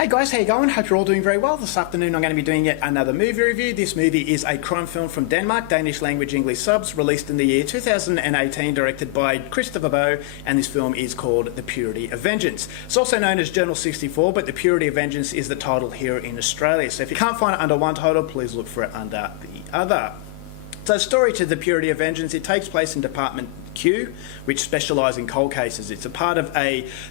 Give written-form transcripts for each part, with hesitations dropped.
Hey guys, how you going? Hope you're all doing very well. This afternoon I'm going to be doing yet another movie review. This movie is a crime film from Denmark, Danish language English subs, released in the year 2018, directed by Christopher Boe, and this film is called The Purity of Vengeance. It's also known as Journal 64, but The Purity of Vengeance is the title here in Australia. So if you can't find it under one title, please look for it under the other. So story to The Purity of Vengeance, it takes place in Department Q, which specialise in cold cases. It's a part of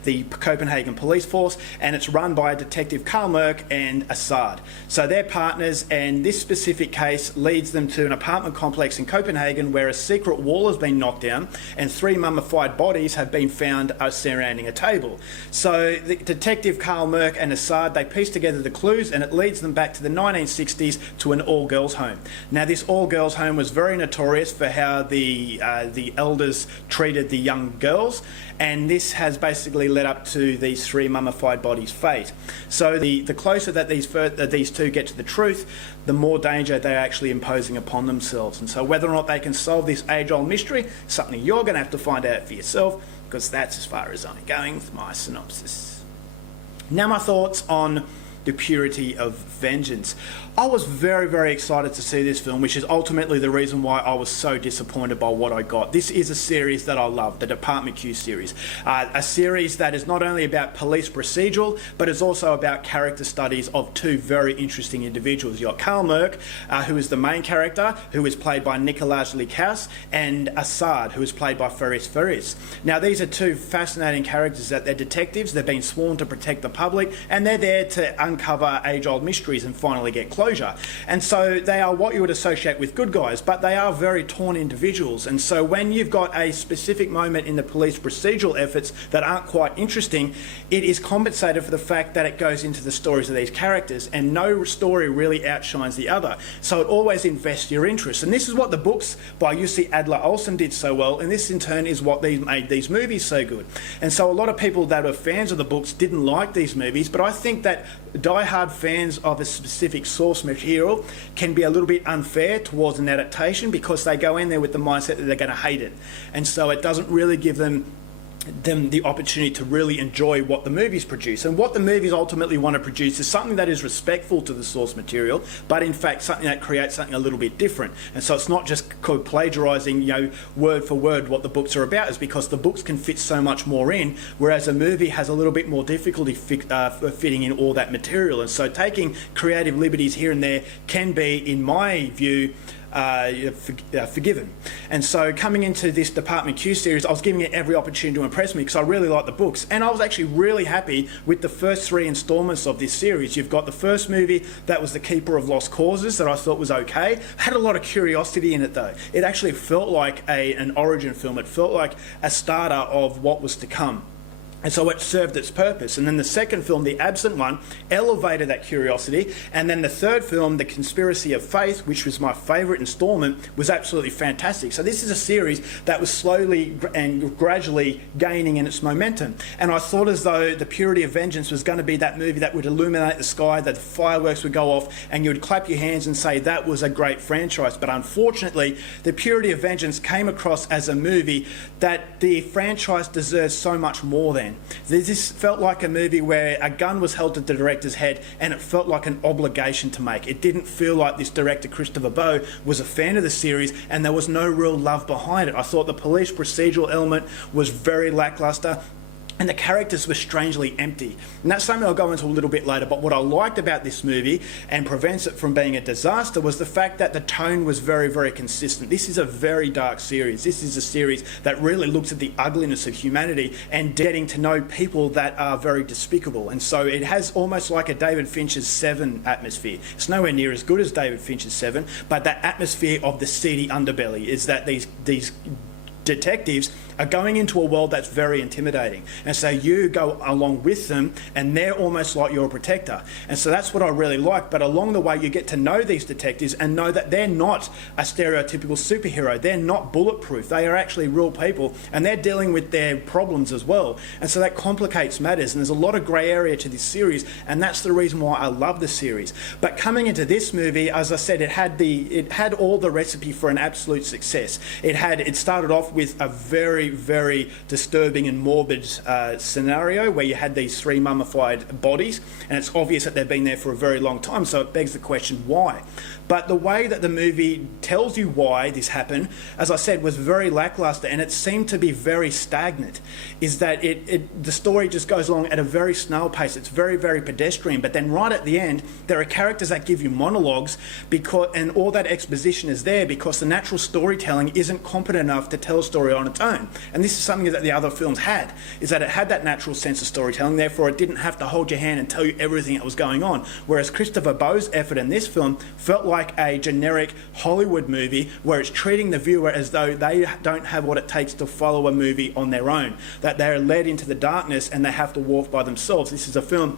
the Copenhagen police force, and it's run by Detective Carl Merck and Assad. So they're partners, and this specific case leads them to an apartment complex in Copenhagen where a secret wall has been knocked down and 3 mummified bodies have been found surrounding a table. So the Detective Carl Merck and Assad, they piece together the clues, and it leads them back to the 1960s to an all-girls home. Now this all-girls home was very notorious for how the elders treated the young girls, and this has basically led up to these 3 mummified bodies' fate. So the closer that these two get to the truth, the more danger they're actually imposing upon themselves. And so whether or not they can solve this age-old mystery, something you're going to have to find out for yourself, because that's as far as I'm going with my synopsis. Now my thoughts on The Purity of Vengeance. I was very, very excited to see this film, which is ultimately the reason why I was so disappointed by what I got. This is a series that I love, the Department Q series. A series that is not only about police procedural, but it's also about character studies of 2 very interesting individuals. You've got Carl Merck, who is the main character, who is played by Lie-Kaas, and Assad, who is played by Faris. Now, these are 2 fascinating characters that they're detectives, they've been sworn to protect the public, and they're there to uncover age-old mysteries and finally get closure. And so they are what you would associate with good guys, but they are very torn individuals. And so when you've got a specific moment in the police procedural efforts that aren't quite interesting, it is compensated for the fact that it goes into the stories of these characters, and no story really outshines the other. So it always invests your interest. And this is what the books by Adler-Olssen did so well, and this in turn is what made these movies so good. And so a lot of people that were fans of the books didn't like these movies, but I think that die-hard fans of a specific source material can be a little bit unfair towards an adaptation, because they go in there with the mindset that they're going to hate it, and so it doesn't really give them the opportunity to really enjoy what the movies produce. And what the movies ultimately want to produce is something that is respectful to the source material, but in fact something that creates something a little bit different. And so it's not just plagiarizing, word for word what the books are about, is because the books can fit so much more in, whereas a movie has a little bit more difficulty fitting in all that material. And so taking creative liberties here and there can be, in my view, forgiven. And so coming into this Department Q series, I was giving it every opportunity to impress me, because I really like the books, and I was actually really happy with the first 3 installments of this series. You've got the first movie, that was The Keeper of Lost Causes, that I thought was okay. Had a lot of curiosity in it though. It actually felt like an origin film. It felt like a starter of what was to come. And so it served its purpose. And then the second film, The Absent One, elevated that curiosity. And then the third film, The Conspiracy of Faith, which was my favourite instalment, was absolutely fantastic. So this is a series that was slowly and gradually gaining in its momentum. And I thought as though The Purity of Vengeance was going to be that movie that would illuminate the sky, that the fireworks would go off, and you would clap your hands and say that was a great franchise. But unfortunately, The Purity of Vengeance came across as a movie that the franchise deserves so much more than. This felt like a movie where a gun was held to the director's head, and it felt like an obligation to make. It didn't feel like this director, Christopher Boe, was a fan of the series, and there was no real love behind it. I thought the police procedural element was very lackluster, and the characters were strangely empty. And that's something I'll go into a little bit later, but what I liked about this movie, and prevents it from being a disaster, was the fact that the tone was very, very consistent. This is a very dark series. This is a series that really looks at the ugliness of humanity and getting to know people that are very despicable. And so it has almost like a David Fincher's Seven atmosphere. It's nowhere near as good as David Fincher's Seven, but that atmosphere of the seedy underbelly is that these detectives are going into a world that's very intimidating, and so you go along with them, and they're almost like your protector. And so that's what I really like. But along the way, you get to know these detectives and know that they're not a stereotypical superhero. They're not bulletproof. They are actually real people, and they're dealing with their problems as well. And so that complicates matters, and there's a lot of grey area to this series, and that's the reason why I love the series. But coming into this movie, as I said, it had all the recipe for an absolute success. It started off with a very, very disturbing and morbid scenario where you had these 3 mummified bodies, and it's obvious that they've been there for a very long time, so it begs the question, why? But the way that the movie tells you why this happened, as I said, was very lackluster, and it seemed to be very stagnant. Is that the story just goes along at a very snail pace. It's very, very pedestrian, but then right at the end, there are characters that give you monologues, and all that exposition is there because the natural storytelling isn't competent enough to tell a story on its own. And this is something that the other films had, is that it had that natural sense of storytelling, therefore it didn't have to hold your hand and tell you everything that was going on. Whereas Christopher Bo's effort in this film felt like a generic Hollywood movie where it's treating the viewer as though they don't have what it takes to follow a movie on their own, that they're led into the darkness and they have to walk by themselves. This is a film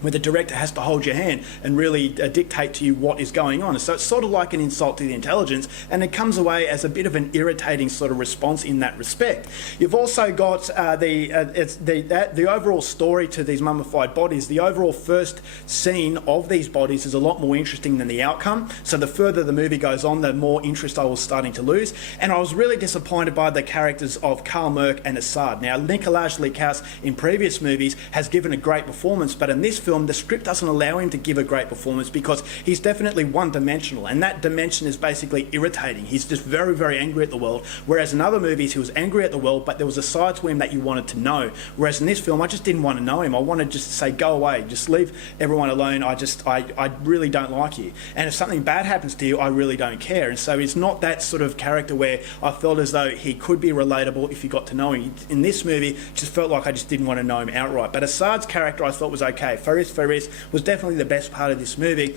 where the director has to hold your hand and really dictate to you what is going on. So it's sort of like an insult to the intelligence, and it comes away as a bit of an irritating sort of response in that respect. You've also got the overall story to these mummified bodies. The overall first scene of these bodies is a lot more interesting than the outcome. So the further the movie goes on, the more interest I was starting to lose. And I was really disappointed by the characters of Karl Merck and Assad. Now, Nicolas Lie-Kaas in previous movies has given a great performance, but in this film, the script doesn't allow him to give a great performance because he's definitely one-dimensional, and that dimension is basically irritating. He's just very, very angry at the world, whereas in other movies he was angry at the world, but there was a side to him that you wanted to know. Whereas in this film, I just didn't want to know him. I wanted just to say, go away, just leave everyone alone. I really don't like you. And if something bad happens to you, I really don't care. And so it's not that sort of character where I felt as though he could be relatable if you got to know him. In this movie, it just felt like I just didn't want to know him outright. But Assad's character I thought was okay. Faris was definitely the best part of this movie.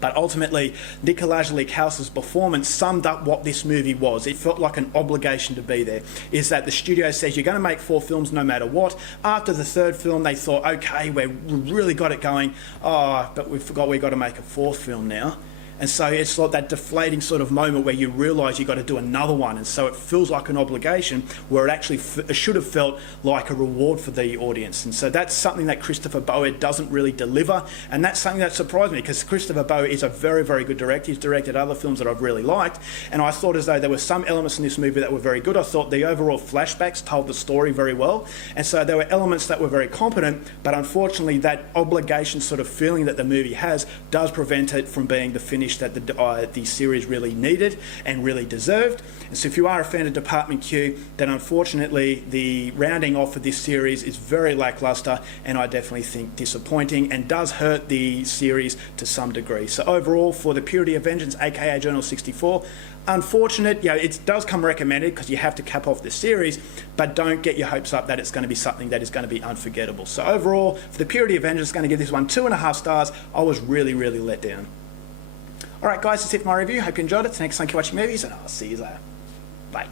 But ultimately, Nicolas Lie-Kaas's performance summed up what this movie was. It felt like an obligation to be there. Is that the studio says you're going to make 4 films no matter what. After the 3rd film, they thought, okay, we've really got it going. Oh, but we forgot we've got to make a 4th film now. And so it's like that deflating sort of moment where you realise you've got to do another one. And so it feels like an obligation where it actually should have felt like a reward for the audience. And so that's something that Christopher Boe doesn't really deliver. And that's something that surprised me because Christopher Boe is a very, very good director. He's directed other films that I've really liked. And I thought as though there were some elements in this movie that were very good. I thought the overall flashbacks told the story very well. And so there were elements that were very competent. But unfortunately, that obligation sort of feeling that the movie has does prevent it from being the finish that the series really needed and really deserved. And so if you are a fan of Department Q, then unfortunately the rounding off of this series is very lackluster and I definitely think disappointing and does hurt the series to some degree. So overall, for The Purity of Vengeance, aka Journal 64, unfortunate. It does come recommended because you have to cap off the series, but don't get your hopes up that it's going to be something that is going to be unforgettable. So overall, for The Purity of Vengeance, I'm going to give this one 2.5 stars. I was really, really let down. Alright guys, that's it for my review. Hope you enjoyed it. Thanks for watching movies and I'll see you later. Bye.